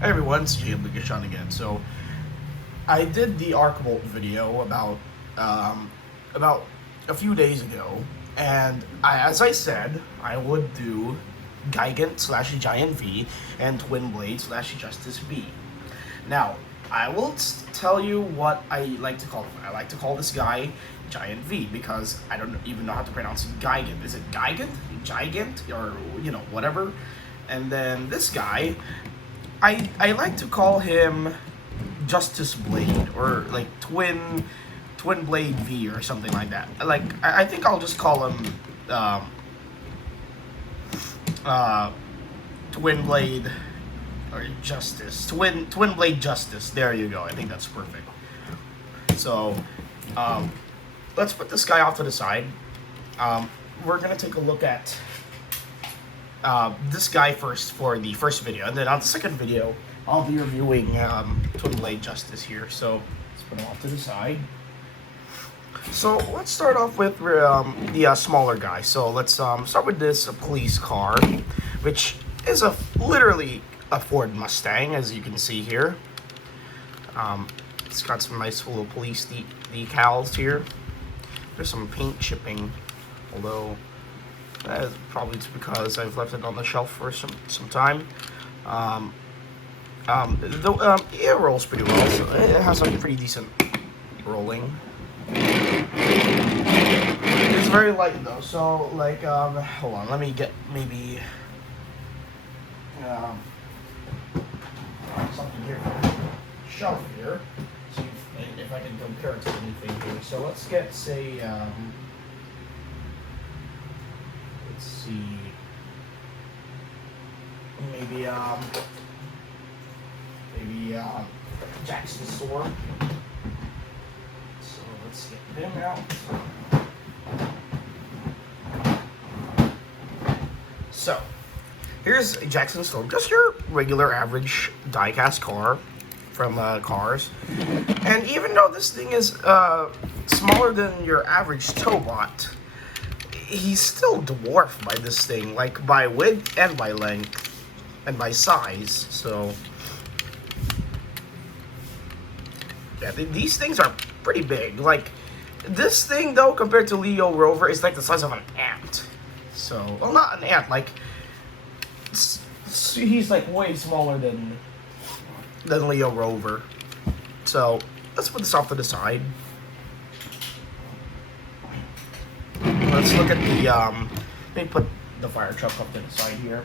Hey everyone, it's Gigant V again. So I did the Arc Bolt video about a few days ago, and as I said, I would do Gigant slash Giant V and Twin Blade slash Justice V. Now, I will tell you what I like to call him. I like to call this guy Giant V because I don't even know how to pronounce Gigant. Is it Gigant? Gigant? Or, whatever. And then this guy, I like to call him Justice Blade or like Twin Blade V or something like that. I think I'll just call him Twin Blade or Justice. Twin Blade Justice. There you go. I think that's perfect. So let's put this guy off to the side. We're gonna take a look at this guy first for the first video, and then on the second video, I'll be reviewing Twin Blade Justice here. So let's put him off to the side. So let's start off with the smaller guy. So let's start with this police car, which is literally a Ford Mustang, as you can see here. It's got some nice little police decals here. There's some paint chipping, although that is probably because I've left it on the shelf for some time. It rolls pretty well. So it has a pretty decent rolling. It's very light though, so hold on, let me get maybe something here, shelf here, see if I can compare it to anything here. So let's get, say, let's see, maybe Jackson's sword. So let's get him out. So here's Jackson's Storm, just your regular average die-cast car from Cars. And even though this thing is smaller than your average Tobot, he's still dwarfed by this thing, like by width and by length and by size. So yeah, these things are pretty big. Like this thing though, compared to Leo Rover, is like the size of an ant. So, well, not an ant, like he's like way smaller than Leo Rover. So let's put this off to the side. Let's look at the let me put the fire truck up to the side here.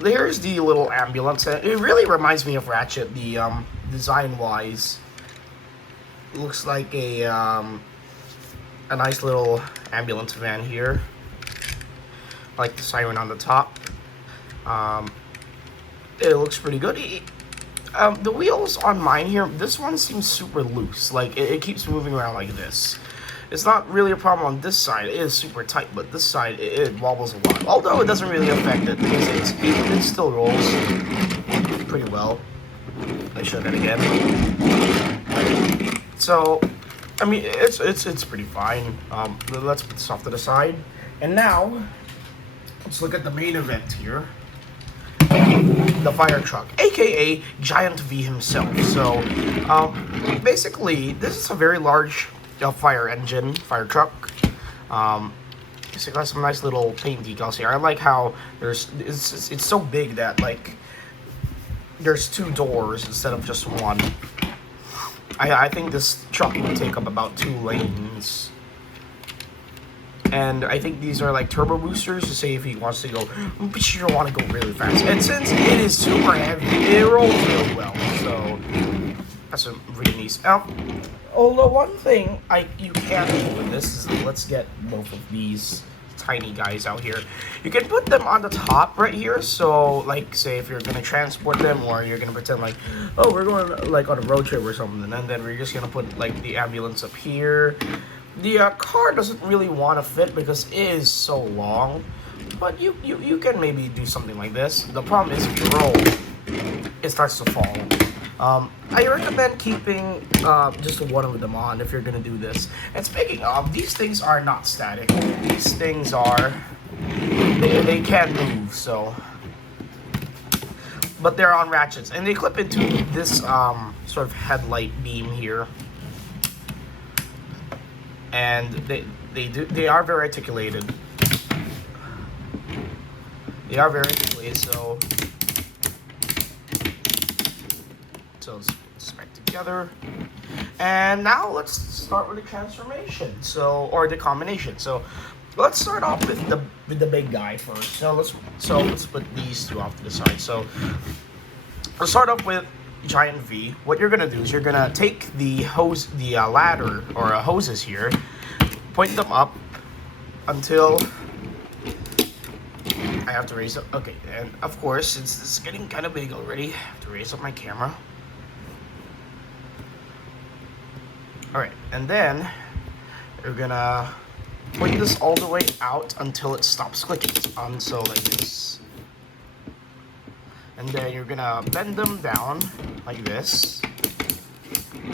There's the little ambulance. It really reminds me of Ratchet, the design wise. Looks like a nice little ambulance van here. I like the siren on the top. It looks pretty good. The wheels on mine here, this one seems super loose. Like it keeps moving around like this. It's not really a problem on this side. It is super tight, but this side it wobbles a lot. Although it doesn't really affect it because it still rolls pretty well. I show that again. So, I mean, it's pretty fine. Let's put this off to the side, and now let's look at the main event here. The fire truck, aka Giant V himself. So, basically, this is a very large fire truck. It's got some nice little paint decals here. I like how it's so big that like there's two doors instead of just one. I think this truck will take up about 2 lanes. And I think these are like turbo boosters to say if he wants to go, but you don't want to go really fast. And since it is super heavy, it rolls really well. So that's a really nice. Although one thing you can do with this is, let's get both of these tiny guys out here. You can put them on the top right here. So like, say if you're gonna transport them, or you're gonna pretend like, oh, we're going like on a road trip or something, and then we're just gonna put like the ambulance up here. The car doesn't really want to fit because it is so long, but you can maybe do something like this. The problem is if you roll, it starts to fall. I recommend keeping just one of them on if you're gonna do this. And speaking of, these things are not static. These things are, they can move, so but they're on ratchets, and they clip into this sort of headlight beam here, and they are very articulated. They are very articulated, so let's put this back together. And now let's start with the transformation, or the combination. So let's start off with the big guy first. So let's put these two off to the side. So let's start off with Gigant V. What you're gonna do is you're gonna take the ladder or hoses here, point them up until I have to raise up. Okay, and of course, since this is getting kind of big already, I have to raise up my camera. Alright, and then you're gonna point this all the way out until it stops clicking. So like this. And then you're gonna bend them down like this.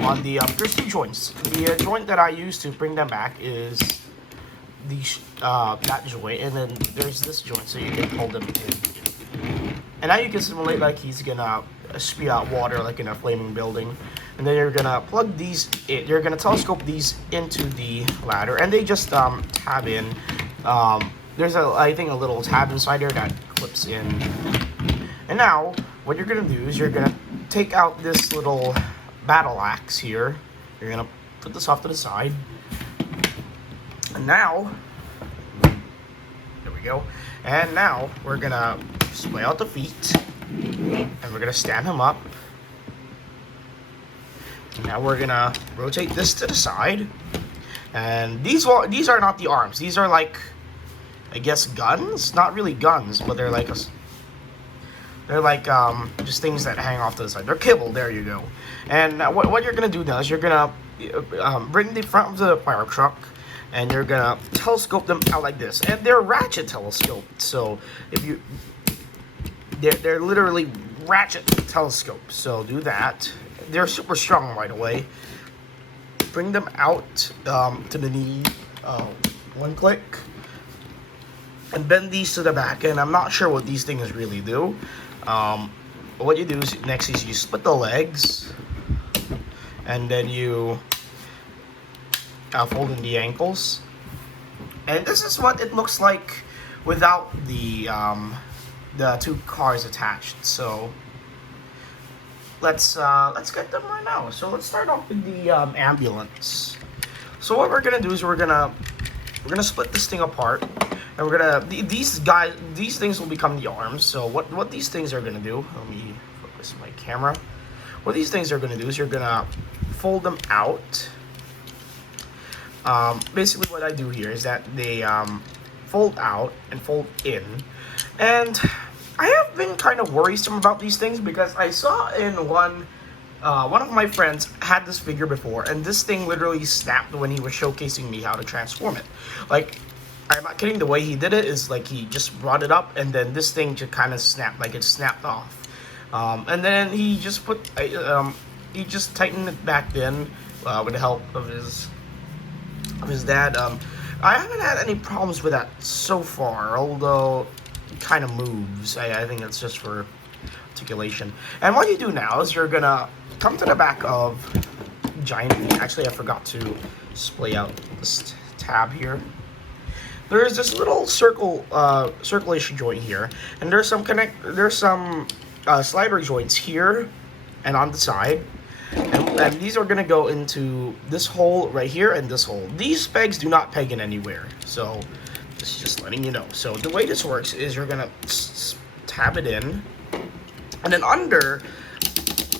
On the there's two joints. The joint that I use to bring them back is that joint, and then there's this joint, so you can hold them in. And now you can simulate like he's gonna spew out water like in a flaming building. And then you're gonna plug these in, you're gonna telescope these into the ladder, and they just tab in. There's I think a little tab inside there that clips in. And now what you're gonna do is you're gonna take out this little battle axe here. You're gonna put this off to the side. And now, there we go. And now we're gonna splay out the feet, and we're gonna stand him up. Now we're gonna rotate this to the side, and these are not the arms. These are like, I guess, guns. Not really guns, but they're like just things that hang off to the side. They're kibble. There you go. And what you're gonna do now is you're gonna bring the front of the fire truck, and you're gonna telescope them out like this. And they're ratchet telescoped. So they're literally ratchet telescopes. So do that. They're super strong right away. Bring them out to the knee, one click, and bend these to the back. And I'm not sure what these things really do. What you do is next is you split the legs, and then you fold in the ankles. And this is what it looks like without the two cars attached. So let's get them right now. So let's start off with the ambulance. So what we're gonna do is we're gonna split this thing apart, and we're gonna these things will become the arms. So what these things are gonna do? Let me focus my camera. What these things are gonna do is you're gonna fold them out. Basically, what I do here is that they fold out and fold in, and I have been kind of worrisome about these things because I saw in one of my friends had this figure before, and this thing literally snapped when he was showcasing me how to transform it. Like, I'm not kidding, the way he did it is like he just brought it up, and then this thing just kind of snapped, like it snapped off. And then he just he just tightened it back in with the help of his dad. I haven't had any problems with that so far, although it kind of moves. I think it's just for articulation. And what you do now is you're gonna come to the back of Gigant V. Actually, I forgot to splay out this tab here. There's this little circulation joint here, and there's some slider joints here and on the side. And these are gonna go into this hole right here and this hole. These pegs do not peg in anywhere, so this is just letting you know. So the way this works is you're gonna tab it in, and then under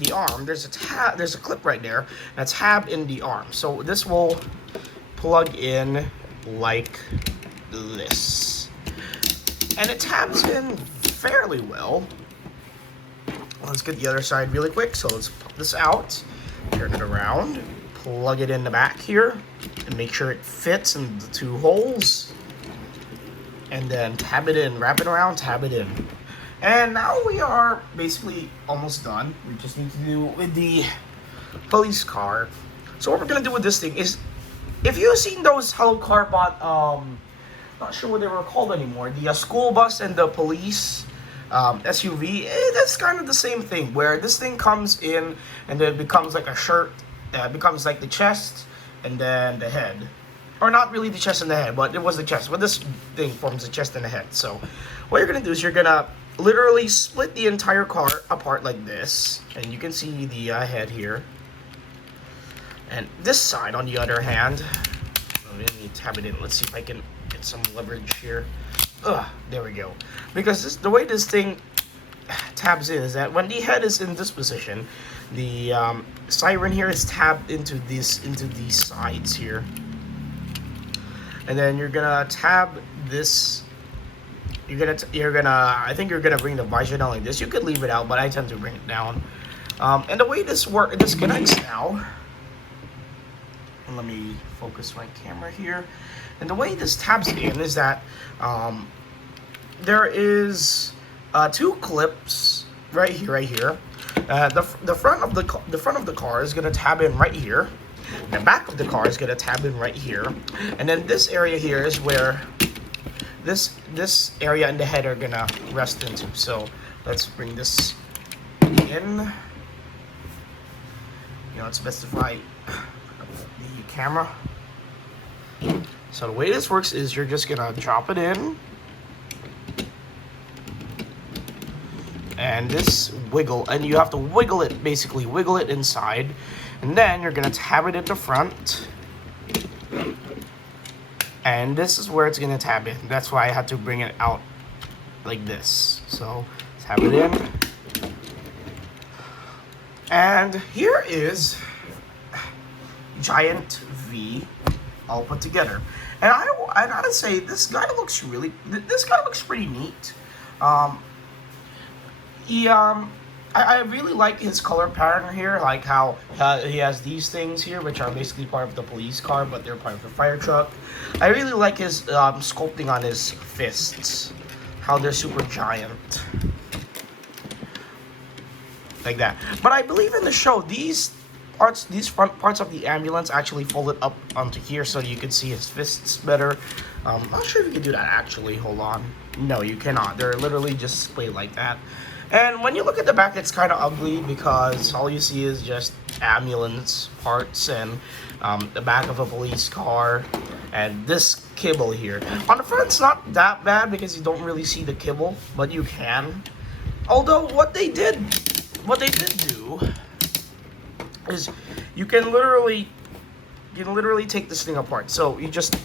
the arm there's a clip right there, and it's tab in the arm. So this will plug in like this, and it tabs in fairly well. Let's get the other side really quick. So let's pop this out, turn it around, plug it in the back here, and make sure it fits in the two holes. And then tab it in, wrap it around, tab it in. And now we are basically almost done. We just need to do with the police car. So what we're gonna do with this thing is, if you've seen those Hello Carbot, not sure what they were called anymore, the school bus and the police SUV, that's kind of the same thing, where this thing comes in and then becomes like a shirt, becomes like the chest and then the head. Or not really the chest and the head, but it was the chest. But this thing forms the chest and the head. So what you're going to do is you're going to literally split the entire car apart like this. And you can see the head here. And this side, on the other hand, let me tab it in. Let's see if I can get some leverage here. There we go. Because the way this thing tabs in is that when the head is in this position, the siren here is tabbed into these sides here. And then you're gonna tab this. You're gonna. I think you're gonna bring the visor down like this. You could leave it out, but I tend to bring it down. And the way this connects now. And let me focus my camera here. And the way this tabs in is that there is 2 clips right here. The front of the car is gonna tab in right here. The back of the car is gonna tab in right here, and then this area here is where this area and the head are gonna rest into. So let's bring this in. Let's specify the camera. So the way this works is you're just gonna drop it in, and this wiggle, and you have to wiggle it, basically wiggle it inside, and then you're gonna tab it into front, and this is where it's gonna tab in. That's why I had to bring it out like this. So tab it in, and here is Gigant V all put together. And I gotta say, this guy looks pretty neat. I really like his color pattern here, like how he has these things here, which are basically part of the police car, but they're part of the fire truck. I really like his sculpting on his fists, how they're super giant, like that. But I believe in the show, these front parts of the ambulance actually folded up onto here so you can see his fists better. I'm not sure if you can do that actually. Hold on. No, you cannot. They're literally just displayed like that. And when you look at the back, it's kind of ugly because all you see is just ambulance parts and the back of a police car and this kibble here. On the front, it's not that bad because you don't really see the kibble, but you can. Although what they did do is you can literally take this thing apart. So you just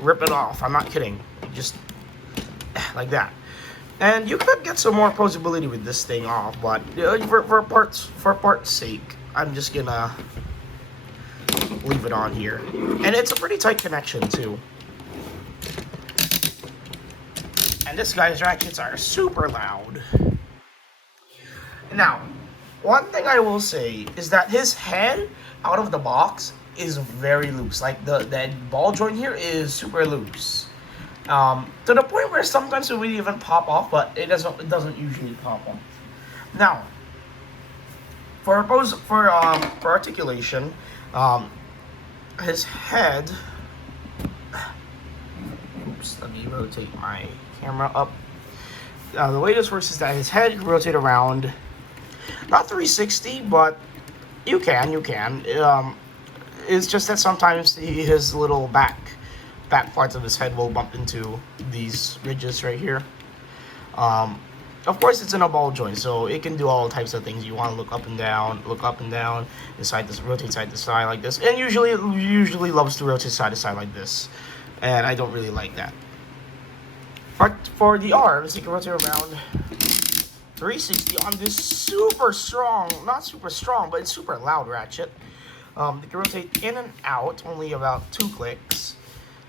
rip it off. I'm not kidding. Just like that. And you could get some more posability with this thing off, but for part's sake, I'm just gonna leave it on here. And it's a pretty tight connection too. And this guy's ratchets are super loud. Now, one thing I will say is that his head out of the box is very loose. Like the ball joint here is super loose. To the point where sometimes it would even pop off, but it doesn't usually pop off. Now, for articulation, his head. Oops, let me rotate my camera up. The way this works is that his head can rotate around, not 360, but you can. It's just that sometimes his little back parts of his head will bump into these ridges right here. Of course, it's in a ball joint, so it can do all types of things. You want to look up and down, rotate side to side like this. And usually loves to rotate side to side like this. And I don't really like that. But for the arms, you can rotate around 360 on this super strong, not super strong, but it's super loud ratchet. They can rotate in and out, only about 2 clicks.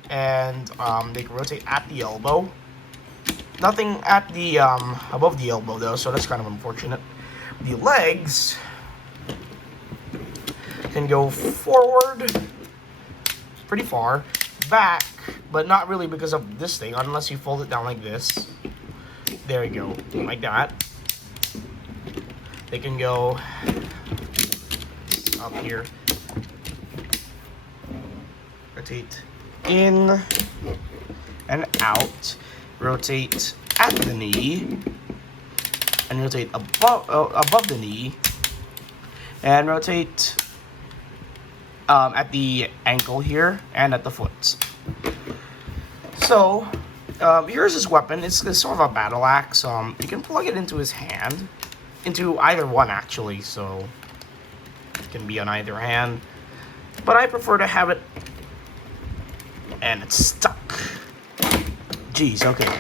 And they can rotate at the elbow. Nothing at the above the elbow though, so that's kind of unfortunate. The legs can go forward pretty far, back, but not really because of this thing, unless you fold it down like this. There we go, like that. They can go up here, rotate in and out, rotate at the knee, and rotate above the knee, and rotate at the ankle here and at the foot. So here's his weapon. It's sort of a battle axe. You can plug it into his hand, into either one actually. So it can be on either hand, but I prefer to have it, and it's stuck. Jeez. Okay.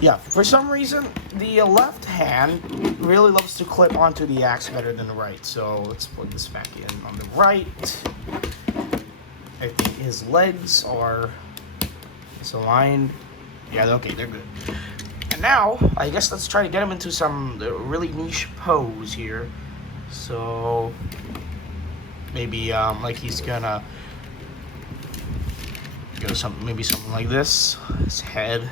Yeah, for some reason, the left hand really loves to clip onto the axe better than the right. So let's plug this back in on the right. I think his legs are aligned. Yeah, okay, they're good. And now, I guess let's try to get him into some really niche pose here. So maybe like he's gonna go maybe something like this. His head.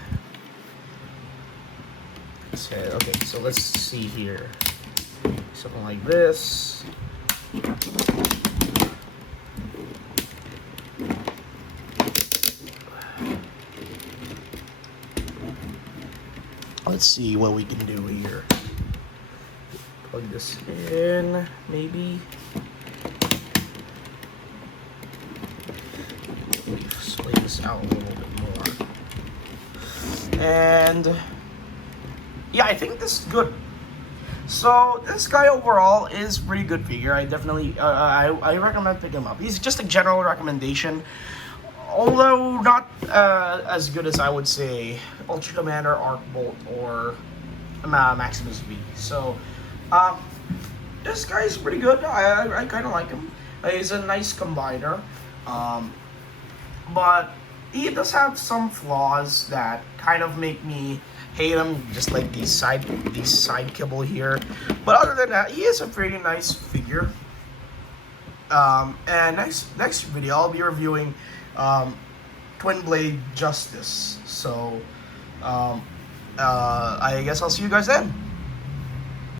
Okay, so let's see here. Something like this. Let's see what we can do here. Plug this in, maybe. Let me sway this out a little bit more. And yeah, I think this is good. So this guy overall is pretty good figure. I definitely, I recommend picking him up. He's just a general recommendation, although not as good as I would say Ultra Commander, Arc Bolt, or Maximus V. So this guy is pretty good. I kind of like him. He's a nice combiner, but he does have some flaws that kind of make me hate him, just like these side kibble here. But other than that, he is a pretty nice figure. And next video, I'll be reviewing Twin Blade Justice. So I guess I'll see you guys then.